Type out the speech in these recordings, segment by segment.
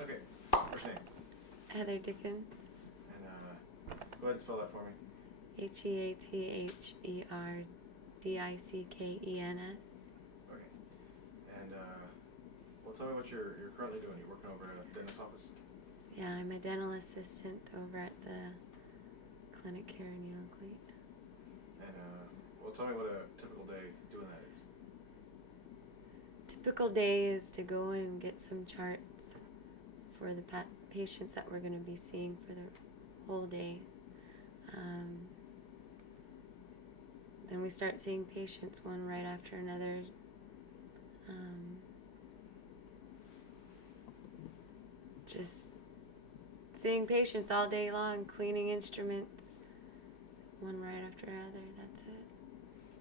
Okay, first name. Heather Dickens. And go ahead and spell that for me. Heatherdickens. Okay. And well, tell me what you're currently doing. You're working over at a dentist's office? Yeah, I'm a dental assistant over at the clinic here in Unalakleet. And well, tell me what a typical day doing that is. Typical day is to go and get some charts for the patients that we're going to be seeing for the whole day. Then we start seeing patients one right after another. Just seeing patients all day long, cleaning instruments, one right after another. That's it.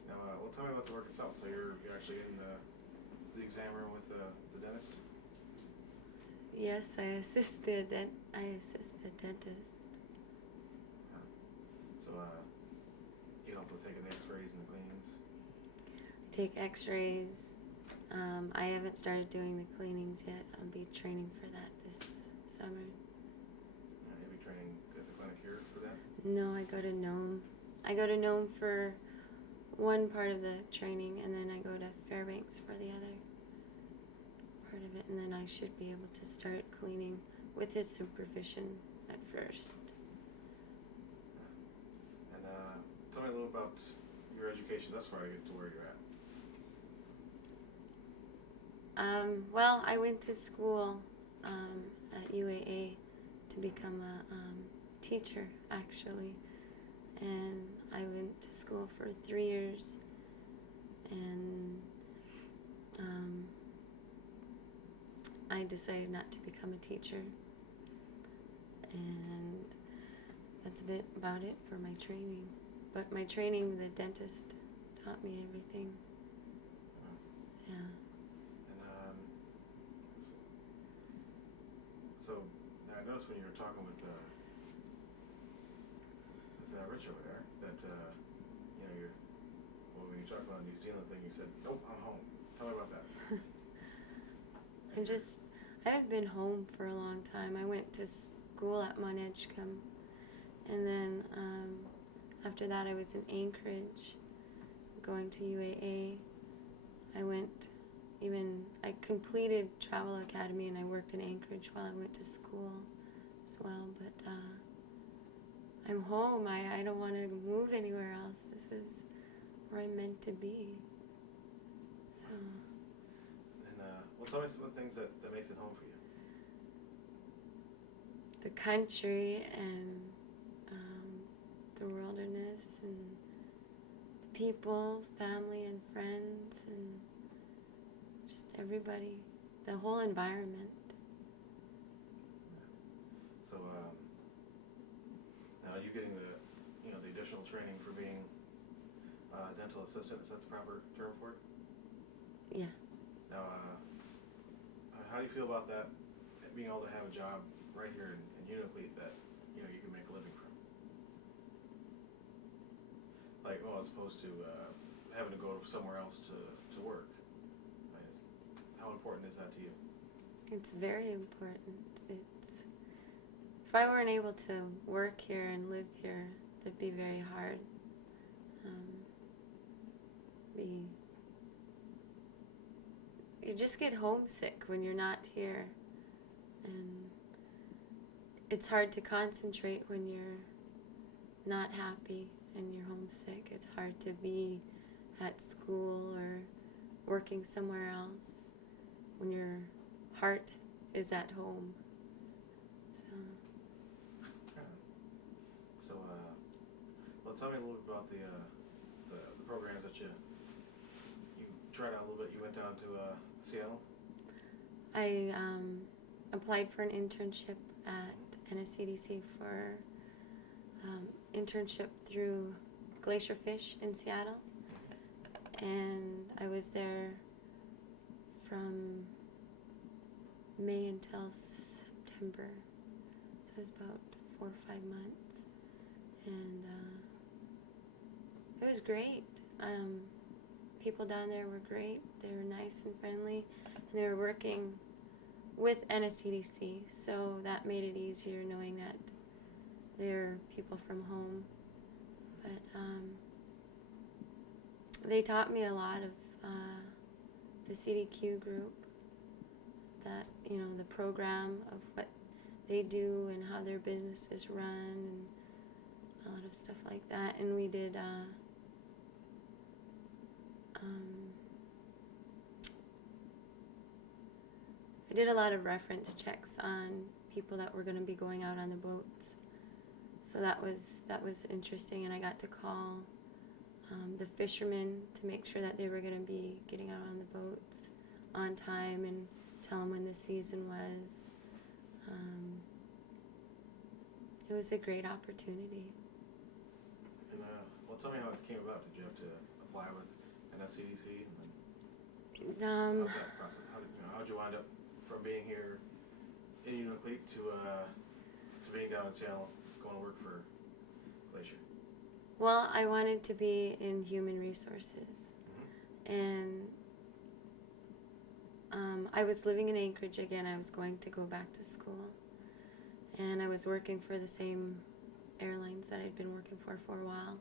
Now, well, tell me about the work itself. So you're actually in the exam room with the dentist? Yes, I assist the dentist. So you help with taking the X-rays and the cleanings? I take X-rays. I haven't started doing the cleanings yet. I'll be training for that this summer. You'll be training at the clinic here for that? No, I go to Nome. I go to Nome for one part of the training, and then I go to Fairbanks for the other part of it, and then I should be able to start cleaning with his supervision at first. And tell me a little about your education thus far to get to where you're at. Well, I went to school at UAA to become a teacher, actually. And I went to school for 3 years. And I decided not to become a teacher. And that's a bit about it for my training. But my training, the dentist taught me everything. Yeah. So I noticed when you were talking with Rich over there that when you talked about the New Zealand thing, you said, "Nope, I'm home." Tell me about that. I haven't been home for a long time. I went to school at Mount Edgecombe, and then after that I was in Anchorage, going to UAA. I completed Travel Academy, and I worked in Anchorage while I went to school as well, but I'm home. I don't want to move anywhere else. This is where I'm meant to be. So. And well, tell me some of the things that makes it home for you. The country and the wilderness and the people, family and friends, and just everybody, the whole environment. So now are you getting the additional training for being a dental assistant? Is that the proper term for it? Yeah. Now, how do you feel about that, being able to have a job right here in Unalakleet that you can make a living from? Like, as opposed to having to go somewhere else to work. Right? How important is that to you? It's very important. If I weren't able to work here and live here, that'd be very hard. You just get homesick when you're not here, and it's hard to concentrate when you're not happy and you're homesick. It's hard to be at school or working somewhere else when your heart is at home. So, well, tell me a little bit about the programs that you tried out a little bit. You went down to Seattle? I applied for an internship at NSCDC for internship through Glacier Fish in Seattle, and I was there from May until September, so it was about 4 or 5 months, and it was great. people down there were great. They were nice and friendly, and they were working with NSCDC, so that made it easier knowing that they're people from home. But they taught me a lot of the CDQ group, that, you know, the program of what they do and how their business is run and a lot of stuff like that. And we did I did a lot of reference checks on people that were going to be going out on the boats. So that was interesting, and I got to call the fishermen to make sure that they were going to be getting out on the boats on time and tell them when the season was. It was a great opportunity. And well, tell me how it came about. Did you have to apply with NSCDC? And then how's that process? How'd you wind up from being here in Unalakleet to being down in Seattle, going to work for Glacier? Well, I wanted to be in human resources, and I was living in Anchorage again. I was going to go back to school, and I was working for the same airlines that I'd been working for a while,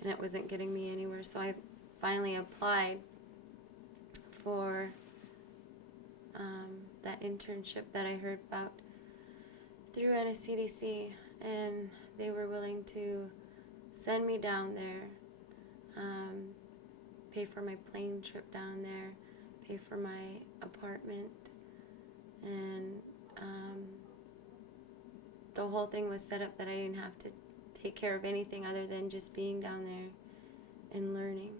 and it wasn't getting me anywhere. So I finally applied for that internship that I heard about through NSCDC, and they were willing to send me down there, pay for my plane trip down there, pay for my apartment, and the whole thing was set up that I didn't have to take care of anything other than just being down there and learning.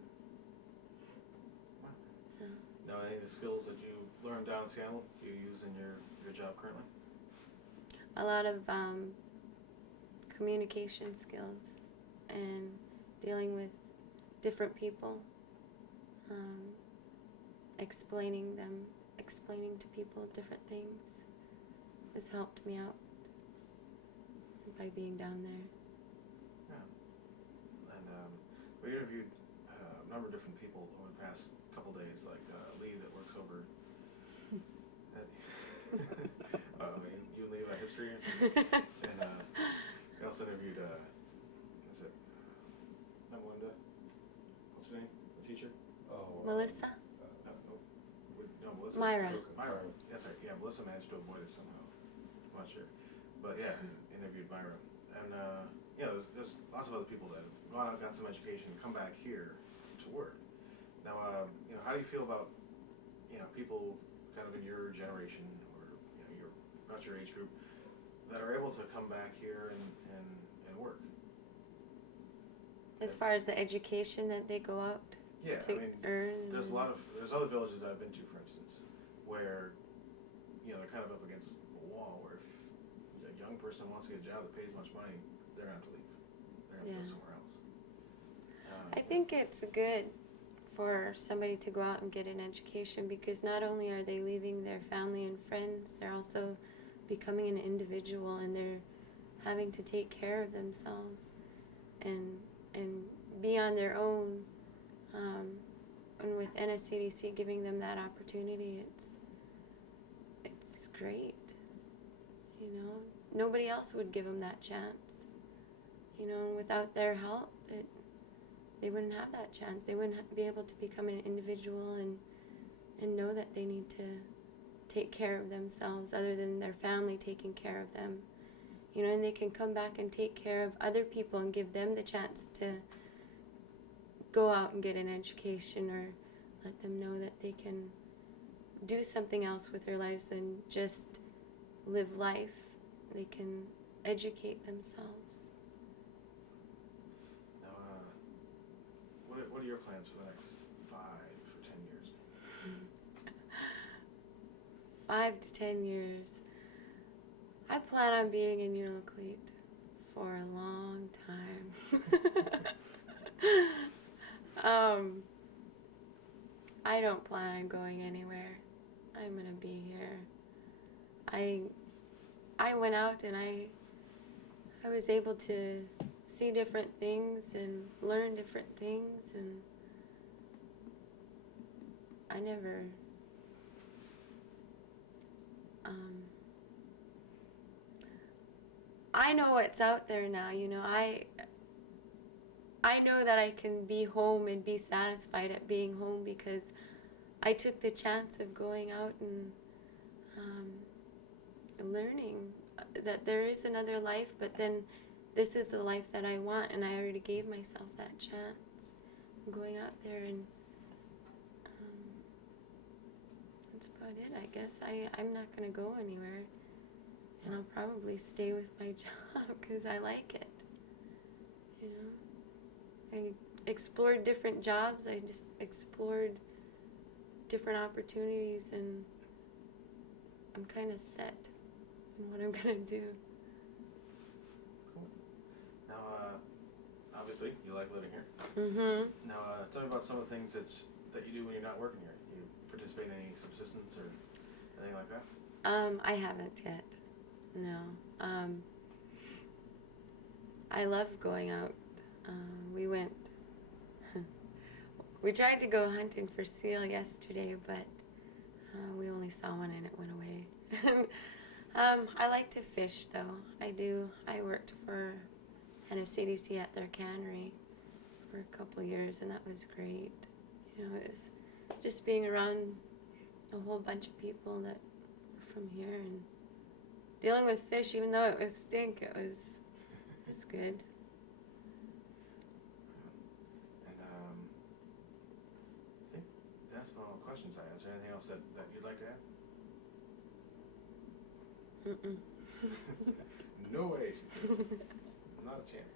So. Now, any of the skills that you learned down in Seattle, do you use in your job currently? A lot of communication skills and dealing with different people, explaining to people different things has helped me out by being down there. Yeah. And we interviewed a number of different people over the past couple days, like Lee that works over you and Lee about history or something. And we also interviewed not Melinda, what's her name, the teacher? Melissa? No, Melissa. Myra. That's right. Yeah, Melissa managed to avoid it somehow. I'm not sure, but yeah, interviewed Myra, and there's lots of other people that have gone out, got some education, come back here to work. Now, how do you feel about people kind of in your generation or about your age group that are able to come back here and work? As far as the education that they go out to earn? There's other villages I've been to, for instance, where they're kind of up against a wall where if a young person wants to get a job that pays much money, they're going to have to leave. They're going to go somewhere else. I think it's good for somebody to go out and get an education, because not only are they leaving their family and friends, they're also becoming an individual, and they're having to take care of themselves and be on their own. And with NSCDC giving them that opportunity, it's great. Nobody else would give them that chance. Without their help, they wouldn't have that chance. They wouldn't be able to become an individual and know that they need to take care of themselves other than their family taking care of them. And they can come back and take care of other people and give them the chance to go out and get an education, or let them know that they can do something else with their lives than just live life. They can educate themselves. Now, what are your plans for the next 5 or 10 years? 5 to 10 years. I plan on being in Unalakleet for a long time. I don't plan on going anywhere. I'm gonna be here. I went out and I was able to see different things and learn different things, and I never, I know what's out there now, you know. I know that I can be home and be satisfied at being home because I took the chance of going out and learning that there is another life, but then this is the life that I want, and I already gave myself that chance. I'm going out there, and that's about it, I guess. I'm not going to go anywhere, and I'll probably stay with my job because I like it, you know. I explored different jobs. I just explored different opportunities, and I'm kind of set in what I'm going to do. Cool. Now, obviously, you like living here. Mm-hmm. Now, tell me about some of the things that you do when you're not working here. You participate in any subsistence or anything like that? I haven't yet. No. I love going out. We tried to go hunting for seal yesterday, but we only saw one and it went away. I like to fish, though. I do. I worked for CDC at their cannery for a couple years, and that was great. You know, it was just being around a whole bunch of people that were from here and dealing with fish, even though it was stink. It was good. And I think that's about all the questions I have. Is there anything else that you'd like to add? Mm-mm. No way, she said. Not a chance.